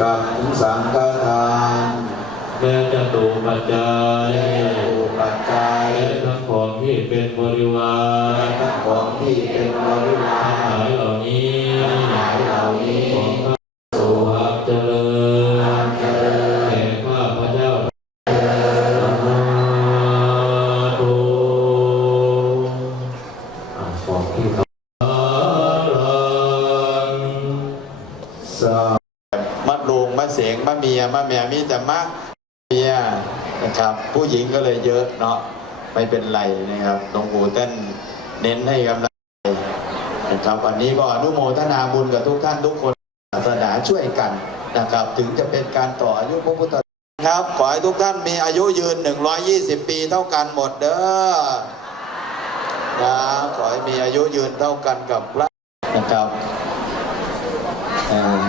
กับสังฆทานแม้จะตูปัจจัยอุปัจจัยและทั้งของที่เป็นบริวารทั้งของที่เป็นบริวาทั้งหรลายเหล่านี้หลายเหล่านี้ของข้าสุขเจริญเจริญแด่ข้าพระเจ้าสาธุอะของที่เขารังสามัด ลุงมัดเสียงมะเมียมะเมียมีแต่มะเมียนะครับผู้หญิงก็เลยเยอะเนาะไม่เป็นไรนะครับหลวงปู่ท่านเน้นให้กำลังใจนะครับวันนี้ก็อนุโมทนาบุญกับทุกท่านทุกคนศาสนาช่วยกันนะครับ ถึงจะเป็นการต่ออายุพระพุทธครับขอให้ทุกท่านมีอายุยืน 120 ปีเท่ากันหมดเด้อนะขอให้มีอายุยืนเท่ากันกับพระนะครับเอ่อ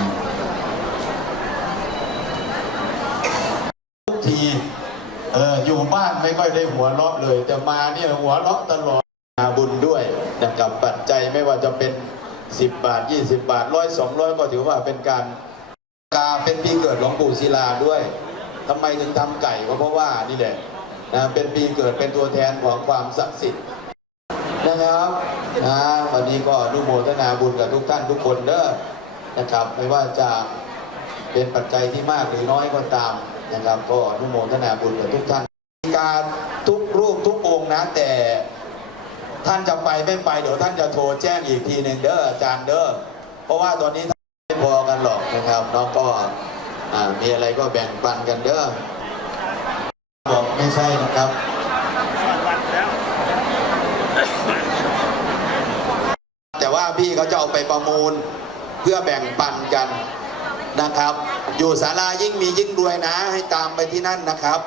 ทีเอออยู่บ้านไม่ค่อยได้หัวเราะเลย แต่มาเนี่ยหัวเราะตลอดมาบุญด้วยนะครับปัจจัยไม่ว่าจะเป็น 10 บาท 20 บาทร้อยสองร้อยก็ถือว่าเป็นการกาเป็นปีเกิดหลวงปู่ศิลาด้วยทำไมถึงทำไก่ก็เพราะว่านี่แหละนะเป็นปีเกิดเป็นตัวแทนของความศักดิ์สิทธิ์นะครับนะวันนี้ก็อนุโมทนาบุญกับทุกท่านทุกคนเด้อนะครับ ไม่ว่าจะเป็นปัจจัยที่มากหรือน้อยก็ตาม นะครับ ก็อนุโมทนาบุญกับทุกท่านการทุกรูปทุกองค์นะแต่ท่านจะไปไม่ไปเดี๋ยวท่านจะโทรแจ้งอีกทีหนึ่งเด้ออาจารย์เด้อเพราะว่าตอนนี้ไม่พอกันหรอกนะครับเนาะก็มีอะไรก็แบ่งปันกันเด้อบอกไม่ใช่นะครับแต่ว่าพี่เขาจะเอาไปประมูลเพื่อแบ่งปันกัน นะครับ อยู่ศาลายิ่งมียิ่งรวยนะ ให้ตามไปที่นั่นนะครับ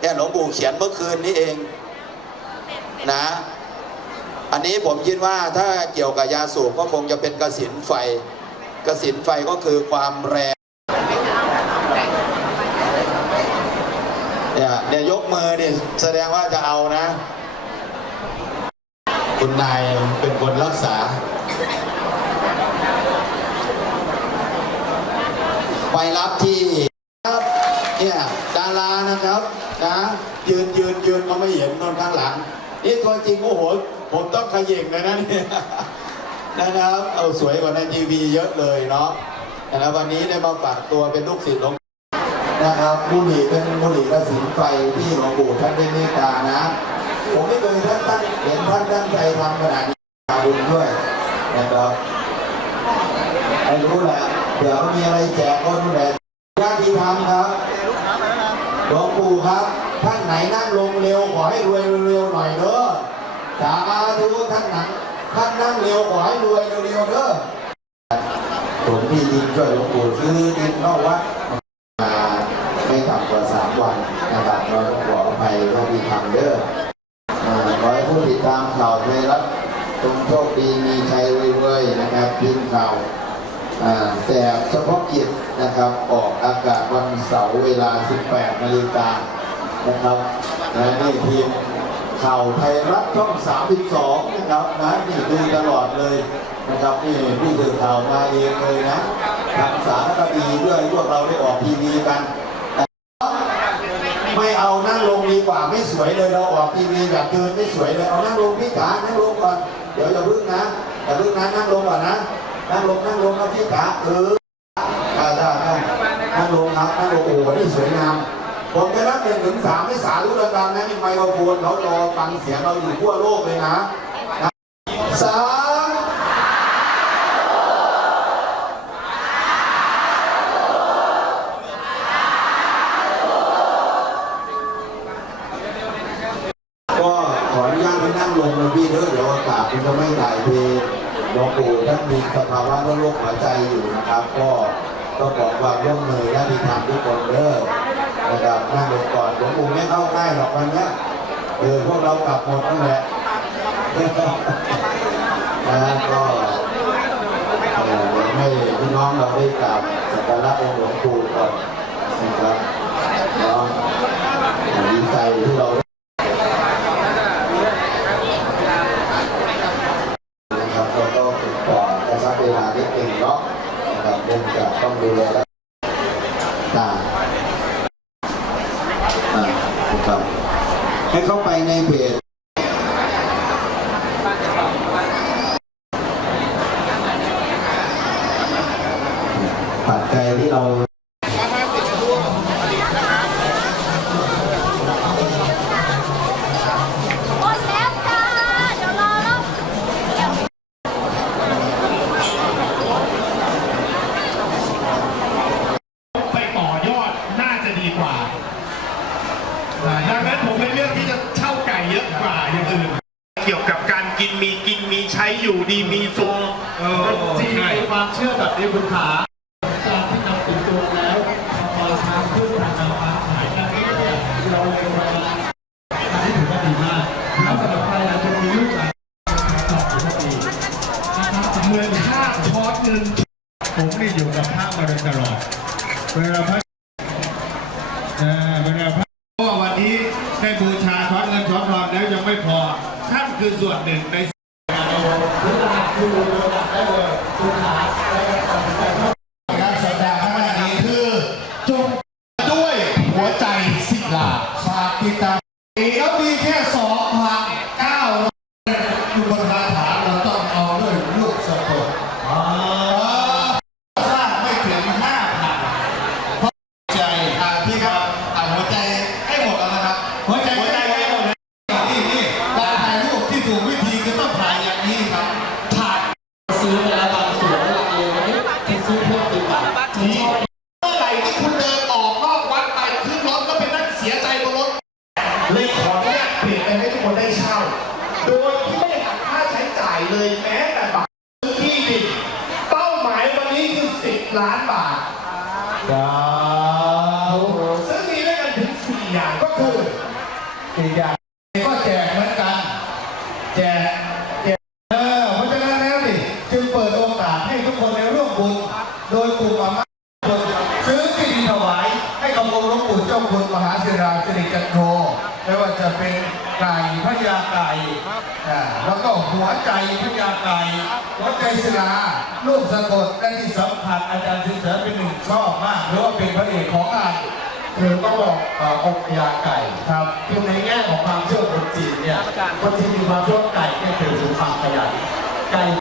เนี่ยหลวงปู่เขียนเมื่อคืนนี้เองนะ อันนี้ผมคิดว่าถ้าเกี่ยวกับยาสูบก็คงจะเป็นกระสินไฟ กระสินไฟก็คือความแรงเนี่ยเนี่ยยกมือนี่แสดงว่าจะเอานะ คุณนายเป็นคนรักษา ไปรับที่ครับเนี่ยดารานะครับนะยืนยืนยืนก็ไม่เห็นนนข้างหลังนี่ตัวจริงโอ้โหผมต้องขยิงเลยนะเนี่ยนะครับ เอาสวยกว่าในทีวีเยอะเลยเนาะนะครับวันนี้ได้มาฝากตัวเป็นลูกศิษย์หลวงนะครับบุหรี่เป็นบุหรี่กระสินไฟที่หลวงปู่ท่านได้เมตตานะ ผมไม่เคยท่านตั้งเห็นท่านตั้งใจทำขนาดนี้ทำบุญด้วยนะครับไม่รู้แหละ เดี๋ยวมีอะไรแจกก็นู่นแหละญาติธรรมครับหลวงปู่ครับ ท่านไหนนั่งลงเร็วขอให้รวยเร็วๆหน่อยเด้อสาธุท่านหนท่านนั่งเร็วขอให้รวยเร็วๆเด้อผมที่ดินช่วยหลวงปู่ซื้อดินนอกวัดมาไม่ต่ำกว่าสามวันนะครับเราต้องขออภัยญาติธรรมเด้อขอให้ผู้ติดตามข่าวไทยรัฐจงโชคดีมีชัยรวยๆนะครับพิมพ์ข่าวอ่า แต่เฉพาะกิจนะครับออกอากาศวันเสาร์เวลา 18 นาฬิกานะครับนะนี่ทีมข่าวไทยรัฐช่อง 32 นะครับนะนี่ดูตลอดเลยนะครับนี่ผู้สื่อข่าวมาเองเลยนะทำสารคดีด้วยพวกเราได้ออกทีวีกัน ไม่เอานั่งลงดีกว่าไม่สวยเลยเราออกทีวีแบบเดินไม่สวยเลยเอานั่งลงพี่ขานั่งลงก่อนเดี๋ยวอย่าพึ่งนะอย่าพึ่งนะนั่งลงก่อนนะ นั่งลงนั่งลงนะพี่ขาเออได้ได้ได้นั่งลงครับนั่งลงโอ้โหนี่สวยงามผมจะรับหนึ่งถึงสามให้สาธุดังๆนะนี่ไมโครโฟนเขารอฟังเสียงเราอยู่ทั่วโลกเลยนะนะสามก็ขออนุญาตให้นั่งลงนะพี่เด้อเดี๋ยวอากาศมันจะไม่ถ่ายเท หลวงปู่ท่านมีสภาวะโรคหัวใจอยู่นะครับ ก็ก็บอกความร่วมมือและมีทางทุกคนเด้อนะครับนั่งลงก่อนหลวงปู่ไม่เข้าง่ายหรอกวันเนี้ยเออพวกเรากลับหมดนั่นแหละนะก็เอ่ออยากให้พี่น้องเราได้กราบสักการะองค์หลวงปู่ก่อนนะครับดีใจที่เรา คงจะต้องดูแลตาอ่าครับให้เข้าไปในเพจปัจจัยที่เรา มีกินมีใช้อยู่ดีมีสุขจริงมีความเชื่อแบบนี้คุณขาการที่นำติดตัวแล้วพอทางขึ้นทางการค้าขายกันนี้เราเลยมาอันนี้ถือว่าดีมากแล้วสำหรับใครอาจจะมีลูกหลานตอบถือว่าดีนะครับเหมือนค่าช้อนเงินผมนี่อยู่กับพระมาโดยตลอดเวลาพระเอ่อเวลาพระ เพราะว่าวันนี้ได้บูชาช้อนเงินช้อนทองแล้วยังไม่พอท่านคือส่วนหนึ่งใน งานเราคือหลักคือหลักได้เลยคือขาการแสดงขนาดนี้คือจงด้วยหัวใจศิลาฝากติดตามแล้วมีแค่สองพันเก้าอยู่บนคาถาเราต้องเอาด้วยลูกสะกดอ๋อสร้างไม่ถึงห้าพันใจอ่าพี่ครับอ่าหัวใจให้หมดแล้วนะครับ หัวใจหัวใจให้หมดเลยนี่นี่การถ่ายรูปที่ถูกวิธี เลยแม้ ไก่พระยาไก่แล้วก็หัวใจพรยาไก่หัวใจศิลาลูกสะกดและที่สัมผัสอาจารย์สินเสริเป็นหนึ่งชอบมากหรือว่าเป็นพระเอกของงานเธอก็บอกองค์ยาไก่ครับคือในแง่ของความเชื่อคนจีนเนี่ยคนจีนมีความเชื่อไก่เนี่ยคือความขยันไก่